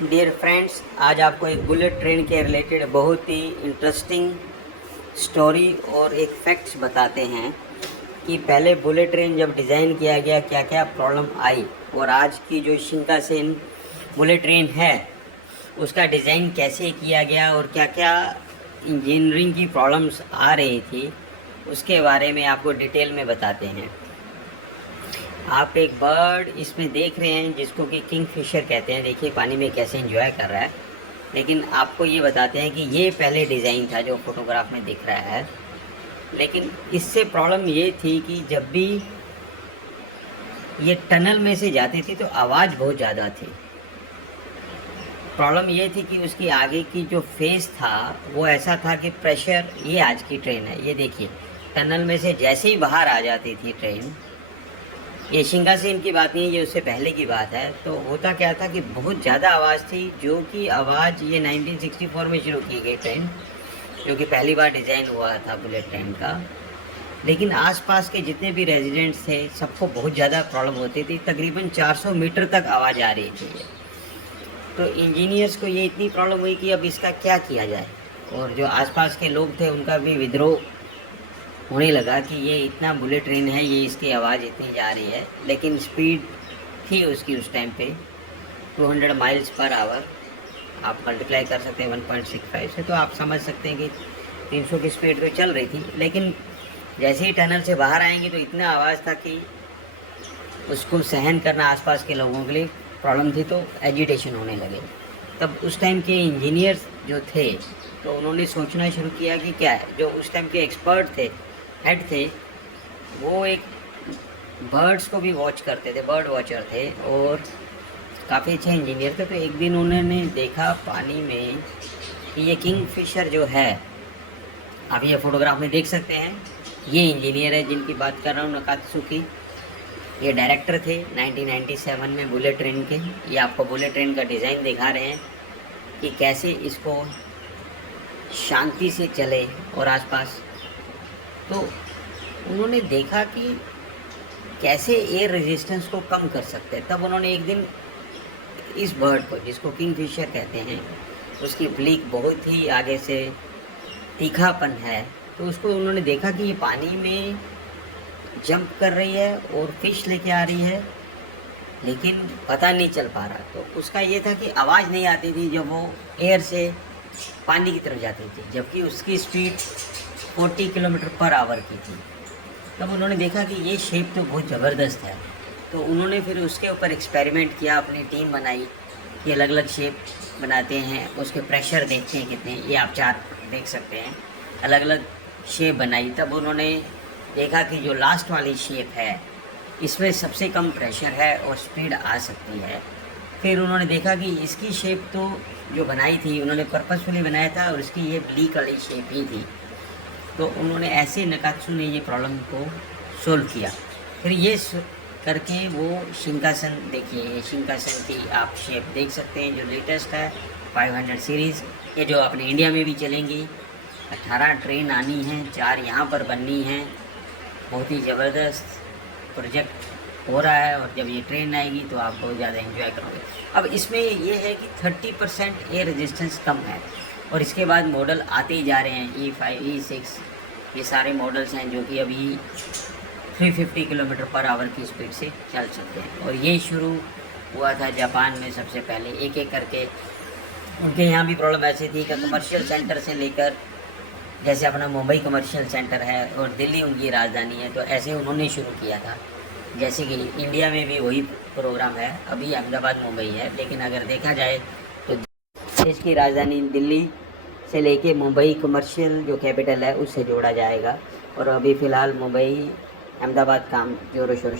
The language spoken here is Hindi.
डियर फ्रेंड्स, आज आपको एक बुलेट ट्रेन के रिलेटेड बहुत ही इंटरेस्टिंग स्टोरी और एक फैक्ट्स बताते हैं कि पहले बुलेट ट्रेन जब डिज़ाइन किया गया क्या क्या प्रॉब्लम आई और आज की जो शिंकानसेन बुलेट ट्रेन है उसका डिज़ाइन कैसे किया गया और क्या क्या इंजीनियरिंग की प्रॉब्लम्स आ रही थी, उसके बारे में आपको डिटेल में बताते हैं। आप एक बर्ड इसमें देख रहे हैं जिसको कि किंगफिशर कहते हैं। देखिए पानी में कैसे एंजॉय कर रहा है। लेकिन आपको ये बताते हैं कि ये पहले डिज़ाइन था जो फोटोग्राफ में दिख रहा है। लेकिन इससे प्रॉब्लम ये थी कि जब भी ये टनल में से जाती थी तो आवाज़ बहुत ज़्यादा थी। प्रॉब्लम ये थी कि उसकी आगे की जो फेस था वो ऐसा था कि प्रेशर, ये आज की ट्रेन है, ये देखिए टनल में से जैसे ही बाहर आ जाती थी ट्रेन, ये शिंकानसेन की बात नहीं है, ये उससे पहले की बात है। तो होता क्या था कि बहुत ज़्यादा आवाज़ थी, जो कि आवाज़ ये 1964 में शुरू की गई ट्रेन, जो कि पहली बार डिज़ाइन हुआ था बुलेट ट्रेन का। लेकिन आसपास के जितने भी रेजिडेंट्स थे सबको बहुत ज़्यादा प्रॉब्लम होती थी। तकरीबन 400 मीटर तक आवाज़ आ रही थी। तो इंजीनियर्स को ये इतनी प्रॉब्लम हुई कि अब इसका क्या किया जाए। और जो आसपास के लोग थे उनका भी विद्रोह होने लगा कि ये इतना बुलेट ट्रेन है, ये इसकी आवाज़ इतनी जा रही है। लेकिन स्पीड थी उसकी उस टाइम पे 200 माइल्स पर आवर। आप मल्टीप्लाई कर सकते हैं 1.65 से, तो आप समझ सकते हैं कि 300 की स्पीड तो चल रही थी। लेकिन जैसे ही टनल से बाहर आएंगे तो इतना आवाज़ था कि उसको सहन करना आसपास के लोगों के लिए प्रॉब्लम थी, तो एजिटेशन होने लगे। तब उस टाइम के इंजीनियर्स जो थे तो उन्होंने सोचना शुरू किया कि क्या है, जो उस टाइम के एक्सपर्ट थे, हेड थे, वो एक बर्ड्स को भी वॉच करते थे, बर्ड वॉचर थे और काफ़ी अच्छे इंजीनियर थे। तो एक दिन उन्होंने देखा पानी में कि ये किंगफिशर जो है, आप ये फोटोग्राफ में देख सकते हैं, ये इंजीनियर है जिनकी बात कर रहा हूँ, नकात्सुकी। ये डायरेक्टर थे 1997 में बुलेट ट्रेन के। ये आपको बुलेट ट्रेन का डिज़ाइन दिखा रहे हैं कि कैसे इसको शांति से चले और आसपास। तो उन्होंने देखा कि कैसे एयर रेजिस्टेंस को कम कर सकते हैं। तब उन्होंने एक दिन इस बर्ड को, जिसको किंगफिशर कहते हैं, उसकी ब्लीक बहुत ही आगे से तीखापन है, तो उसको उन्होंने देखा कि ये पानी में जंप कर रही है और फिश लेके आ रही है, लेकिन पता नहीं चल पा रहा। तो उसका ये था कि आवाज़ नहीं आती थी जब वो एयर से पानी की तरफ जाती थी, जबकि उसकी स्पीड 40 किलोमीटर पर आवर की थी। तब उन्होंने देखा कि ये शेप तो बहुत ज़बरदस्त है। तो उन्होंने फिर उसके ऊपर एक्सपेरिमेंट किया, अपनी टीम बनाई कि अलग अलग शेप बनाते हैं, उसके प्रेशर देखते हैं कितने, ये आप चार्ट देख सकते हैं, अलग अलग शेप बनाई। तब उन्होंने देखा कि जो लास्ट वाली शेप है इसमें सबसे कम प्रेशर है और स्पीड आ सकती है। फिर उन्होंने देखा कि इसकी शेप तो जो बनाई थी उन्होंने पर्पसफुली बनाया था और इसकी ये ब्लीक वाली शेप ही थी। तो उन्होंने ऐसे नकात्सु ने ये प्रॉब्लम को सोल्व किया। फिर ये करके वो शिंकानसेन, देखिए ये शिंकानसेन की आप शेप देख सकते हैं जो लेटेस्ट है 500 सीरीज़, ये जो अपने इंडिया में भी चलेंगी। 18 ट्रेन आनी है, 4 यहाँ पर बननी है। बहुत ही ज़बरदस्त प्रोजेक्ट हो रहा है और जब ये ट्रेन आएगी तो आप बहुत ज़्यादा एंजॉय करोगे। अब इसमें ये है कि 30% एयर रेजिस्टेंस कम है और इसके बाद मॉडल आते ही जा रहे हैं। E5, E6, ये सारे मॉडल्स हैं जो कि अभी 350 किलोमीटर पर आवर की स्पीड से चल सकते हैं। और ये शुरू हुआ था जापान में सबसे पहले, एक एक करके। उनके यहाँ भी प्रॉब्लम ऐसी थी कि कमर्शियल सेंटर से लेकर, जैसे अपना मुंबई कमर्शियल सेंटर है और दिल्ली उनकी राजधानी है, तो ऐसे उन्होंने शुरू किया था। जैसे कि इंडिया में भी वही प्रोग्राम है, अभी अहमदाबाद मुंबई है, लेकिन अगर देखा जाए तो देश की राजधानी दिल्ली से लेके मुंबई कमर्शियल जो कैपिटल है उससे जोड़ा जाएगा। और अभी फ़िलहाल मुंबई अहमदाबाद काम जोरों शोरों